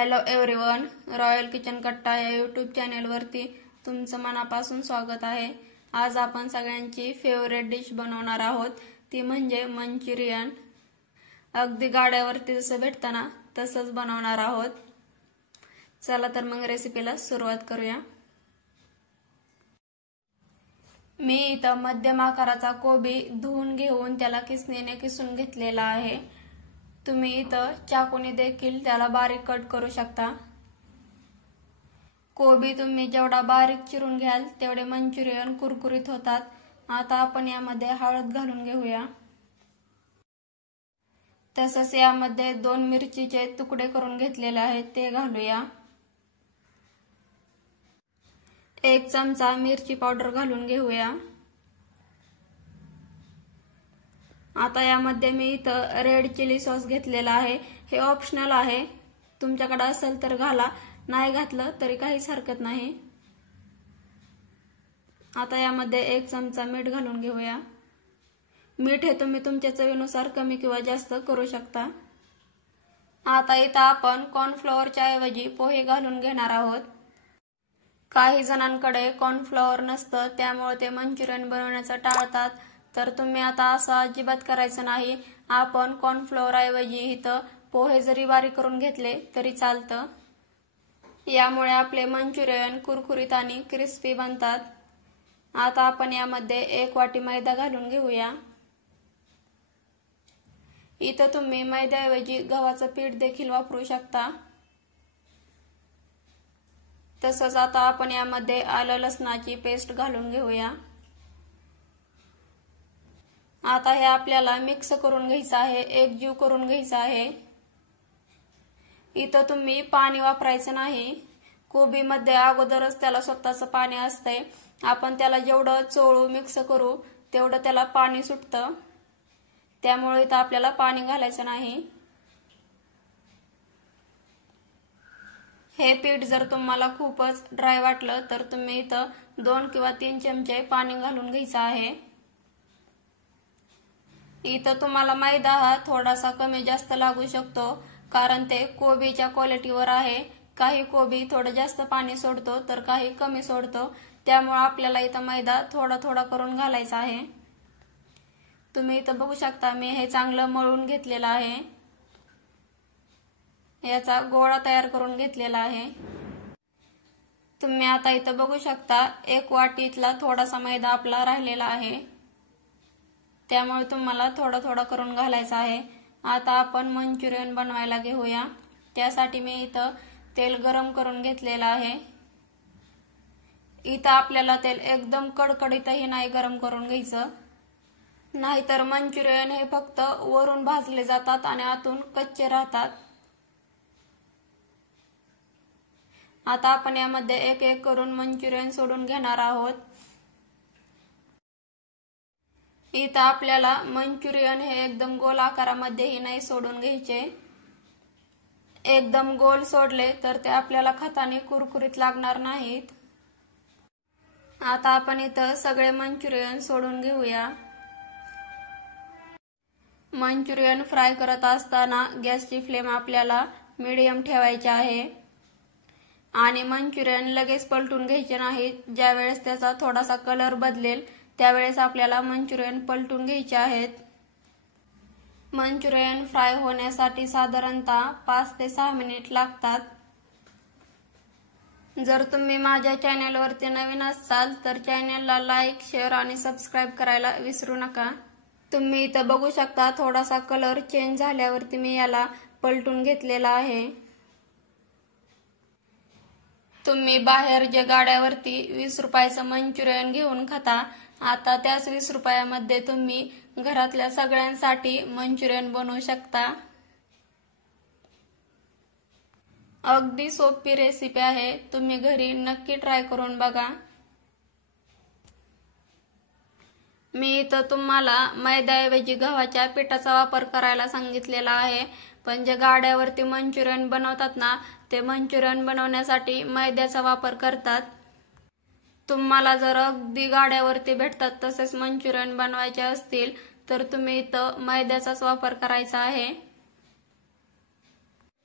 Hello everyone, royal kitchen कट्टा या YouTube चॅनेलवरती तुमचं मनापासून स्वागत आहे। आज आपण सगळ्यांची फेवरेट डिश बनवणार आहोत, ती म्हणजे मंचुरियन। अगदी गाड्यावरती जसं भेटतं ना तसंच बनवणार आहोत। चला तर मग रेसिपीला सुरुवात करूया। मी इथं मध्यम आकाराचा कोबी धुवून घेऊन त्याला किसणीने किसून घेतलेला आहे। तुम्ही इथं चाकूने देखील त्याला बारीक कट करू शकता। कोबी तुम्ही जेवढा बारीक चिरून घ्याल तेवढे मंचुरियन कुरकुरीत होतात। आता आपण यामध्ये हळद घालून घेऊया। तसंच यामध्ये 2 मिरचीचे तुकडे करून घेतलेले आहेत ते घालूया। 1 चमचा मिरची पावडर घालून घेऊया। आता यामध्ये मी इथं रेड चिली सॉस घेतलेला आहे। हे ऑप्शनल आहे, तुमच्याकडे असेल तर घाला, नाही घातलं तरी काहीच हरकत नाही। आता यामध्ये 1 चमचा मीठ घालून घेऊया। मीठ हे तुम्ही तुमच्या चवीनुसार कमी किंवा जास्त करू शकता। आता इथं आपण कॉर्नफ्लॉवरच्या ऐवजी पोहे घालून घेणार आहोत। काही जणांकडे कॉर्नफ्लॉवर नसतं, त्यामुळे ते मंचुरियन बनवण्याचं टाळतात, तर तुम्ही आता असं अजिबात करायचं नाही। आपण कॉर्नफ्लॉवर ऐवजी इथं पोहे जरी बारीक करून घेतले तरी चालतं। यामुळे आपले मंचुरियन कुरकुरीत आणि क्रिस्पी बनतात। आता आपण यामध्ये 1 वाटी मैदा घालून घेऊया। इथं तुम्ही मैद्याऐवजी गव्हाचं पीठ देखील वापरू शकता। तसंच आता आपण यामध्ये आलं लसणाची पेस्ट घालून घेऊया। आता हे आपल्याला मिक्स करून घ्यायचं आहे, एकजीव करून घ्यायचं आहे। इथं तुम्ही पाणी वापरायचं नाही। कोबीमध्ये अगोदरच त्याला स्वतःचं पाणी असतंय। आपण त्याला जेवढं चोळू मिक्स करू तेवढं त्याला पाणी सुटतं, त्यामुळे इथं आपल्याला पाणी घालायचं नाही। हे पीठ जर तुम्हाला खूपच ड्राय वाटलं तर तुम्ही इथं 2 किंवा 3 चमचे पाणी घालून घ्यायचं आहे। इथं तुम्हाला मैदा हा थोडासा कमी जास्त लागू शकतो, कारण ते कोबीच्या क्वालिटीवर आहे। काही कोबी थोडं जास्त पाणी सोडतो तर काही कमी सोडतो, त्यामुळे आपल्याला इथं मैदा थोडा थोडा करून घालायचा आहे। तुम्ही इथं बघू शकता मी हे चांगलं मळून घेतलेलं आहे। याचा गोळा तयार करून घेतलेला आहे। तुम्ही आता इथं बघू शकता 1 वाटीतला थोडासा मैदा आपला राहिलेला आहे, त्यामुळे तुम्हाला थोडा थोडा करून घालायचा आहे। आता आपण मंचुरियन बनवायला घेऊया। त्यासाठी मी इथं तेल गरम करून घेतलेलं आहे। इथं आपल्याला तेल एकदम कडकडीतही नाही गरम करून घ्यायचं, नाहीतर मंचुरियन हे फक्त वरून भाजले जातात आणि आतून कच्चे राहतात। आता आपण यामध्ये एक एक करून मंचुरियन सोडून घेणार आहोत। इथं आपल्याला मंचुरियन हे एकदम गोल आकारामध्येही नाही सोडून घ्यायचे। एकदम गोल सोडले तर ते आपल्याला खाताना कुरकुरीत लागणार नाहीत। आता आपण इथं सगळे मंचुरियन सोडून घेऊया। मंचुरियन फ्राय करत असताना गॅसची फ्लेम आपल्याला मीडियम ठेवायची आहे आणि मंचुरियन लगेच पलटून घ्यायचे नाही। ज्यावेळेस त्याचा थोडासा कलर बदलेल त्यावेळेस आपल्याला मंचुरियन पलटून घ्यायचे आहेत। मंचुरियन फ्राय होण्यासाठी साधारणतः 5 ते 6 मिनिट लागतात। जर तुम्ही माझ्या चॅनेलवरती नवीन असाल तर चॅनेलला लाईक, शेअर आणि सबस्क्राईब करायला विसरू नका। तुम्ही इथं बघू शकता थोडासा कलर चेंज झाल्यावरती मी याला पलटून घेतलेला आहे। तुम्ही बाहेर जे गाड्यावरती 20 रुपयाचं मंचुरियन घेऊन खाता, आता त्याच 20 रुपयामध्ये तुम्ही घरातल्या सगळ्यांसाठी मंचुरियन बनवू शकता। अगदी सोपी रेसिपी आहे, तुम्ही घरी नक्की ट्राय करून बघा। मी इथं तुम्हाला मैद्याऐवजी गव्हाच्या पिठाचा वापर करायला सांगितलेला आहे, पण जे गाड्यावरती मंचुरियन बनवतात ना ते मंचुरियन बनवण्यासाठी मैद्याचा वापर करतात। तुम्हाला जर अगदी गाड्यावरती भेटतात तसेच मंचुरियन बनवायचे असतील तर तुम्ही इथं मैद्याचाच वापर करायचा आहे।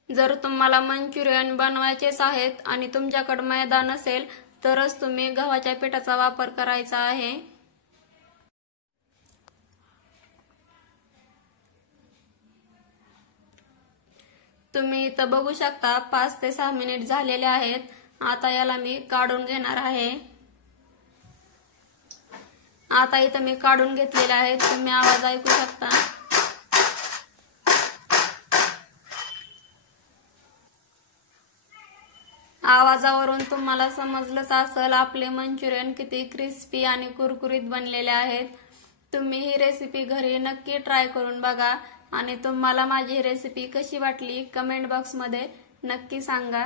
जर तुम्हाला मंचुरियन बनवायचेच आहेत आणि तुमच्याकडे मैदा नसेल तरच तुम्ही गव्हाच्या पिठाचा वापर करायचा आहे। तुम्ही इथं बघू शकता 5 ते 6 मिनिट झालेले आहेत। आता याला मी काढून घेणार आहे। आता इथं मी काढून घेतलेले आहेत, तुम्ही आवाज ऐकू शकता। आवाजावरून तुम्हाला समजलंच असेल आपले मंचुरियन किती क्रिस्पी आणि कुरकुरीत बनलेले आहेत। तुम्ही ही रेसिपी घरी नक्की ट्राय करून बघा आणि तुम्हाला माझी रेसिपी कशी वाटली कमेंट बॉक्समध्ये नक्की सांगा।